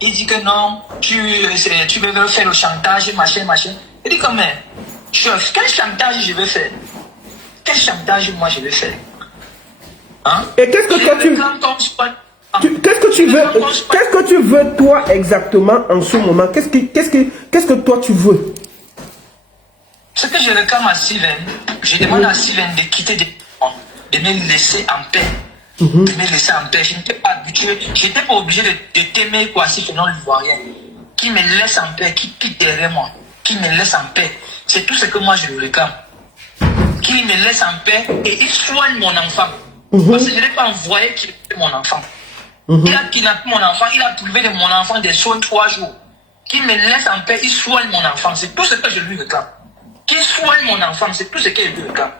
Il dit que non, tu veux faire le chantage, machin, machin. Il dit quand même, chef, quel chantage je vais faire? Quel chantage moi je vais faire? Hein? Et qu'est-ce que toi qu'est-ce que tu veux? Qu'est-ce que tu veux toi exactement en ce moment? Qu'est-ce que toi tu veux? Ce que je réclame à Steven, je demande à Steven de quitter de me laisser en paix. De me laisser en paix. Je n'étais pas habitué, je n'étais pas obligé de t'aimer quoi si non l'ivoirien. Qui me laisse en paix, qui quitte derrière moi, qui me laisse en paix. C'est tout ce que moi je lui réclame. Qui me laisse en paix et il soigne mon enfant. Parce que je n'ai pas envoyé qu'il ait mon enfant. Il a kidnappé mon enfant, il a privé de mon enfant des soins 3 jours. Qu'il me laisse en paix, il soigne mon enfant. C'est tout ce que je lui réclame. Qu'il soigne mon enfant, c'est tout ce que je lui réclame.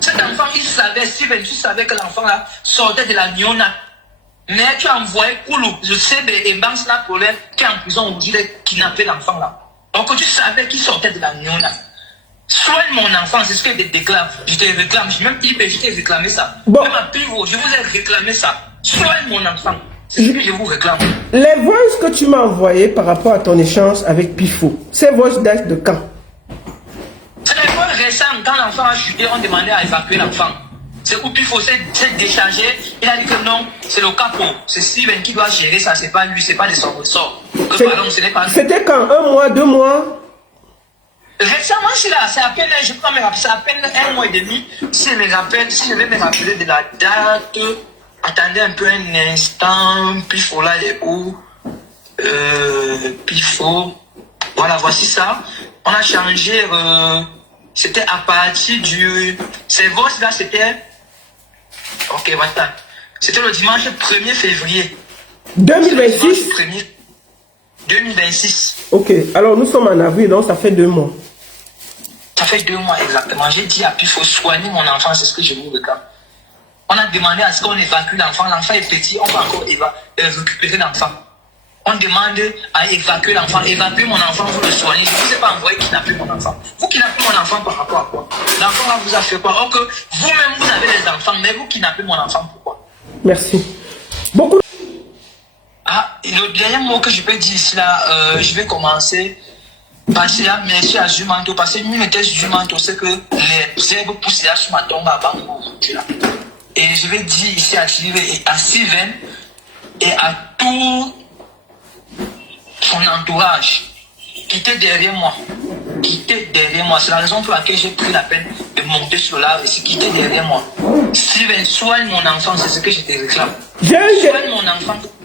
Cet enfant, il savait, Steven, tu savais que l'enfant là sortait de la Nyona. Mais tu as envoyé Koulou, je sais, et Banks là pour qui est en prison aujourd'hui, il a kidnappé l'enfant là. Donc tu savais qu'il sortait de la Nyona. Soigne mon enfant, c'est ce que je te déclare. Je te réclame, même Pipe, je t'ai réclamé ça. Bon. Même à Pivot, je vous ai réclamé ça. Soigne mon enfant. C'est ce que je vous réclame. Les voices que tu m'as envoyées par rapport à ton échange avec Pifo, ces voices datent de quand? C'est les voix récentes. Quand l'enfant a chuté, on demandait à évacuer l'enfant. C'est où Pifo s'est déchargé. Il a dit que non, c'est le capot. C'est Steven qui doit gérer ça. C'est pas lui, c'est pas de son ressort. C'était quand? 1 mois, 2 mois? Récemment, c'est là, c'est à peine, je peux me rappeler, c'est à peine 1 mois et demi. Si je vais me rappeler de la date, attendez un peu un instant, Pifo là, il est où? Pifo, voilà, voici ça. On a changé, c'était à partir du, ces votes là, c'était, ok, voilà, c'était le dimanche 1er février. 2026? 2026. Ok, alors nous sommes en avril, donc ça fait 2 mois. Ça fait 2 mois exactement. J'ai dit à Pifo, soigner mon enfant, c'est ce que je vous réclame. On a demandé à ce qu'on évacue l'enfant. L'enfant est petit, on va encore récupérer l'enfant. On demande à évacuer l'enfant. Évacuer mon enfant, vous le soignez. Je ne vous ai pas envoyé kidnapper mon enfant. Vous kidnappez mon enfant par rapport à quoi? L'enfant là vous a fait quoi? Or que vous-même vous avez des enfants, mais vous kidnappez mon enfant pourquoi? Merci. Beaucoup. Ah, et le dernier mot que je peux dire ici là, je vais commencer. Parce que merci à Jumanto, parce que nous mettons Jumanto, c'est que les herbes poussent à Jumanto à Bango. Et je vais dire ici à Steven et à tout son entourage, quittez derrière moi. Quittez derrière moi. C'est la raison pour laquelle j'ai pris la peine de monter sur l'arbre et quitter derrière moi. Steven, soigne mon enfant, c'est ce que je te réclame. Soigne mon enfant.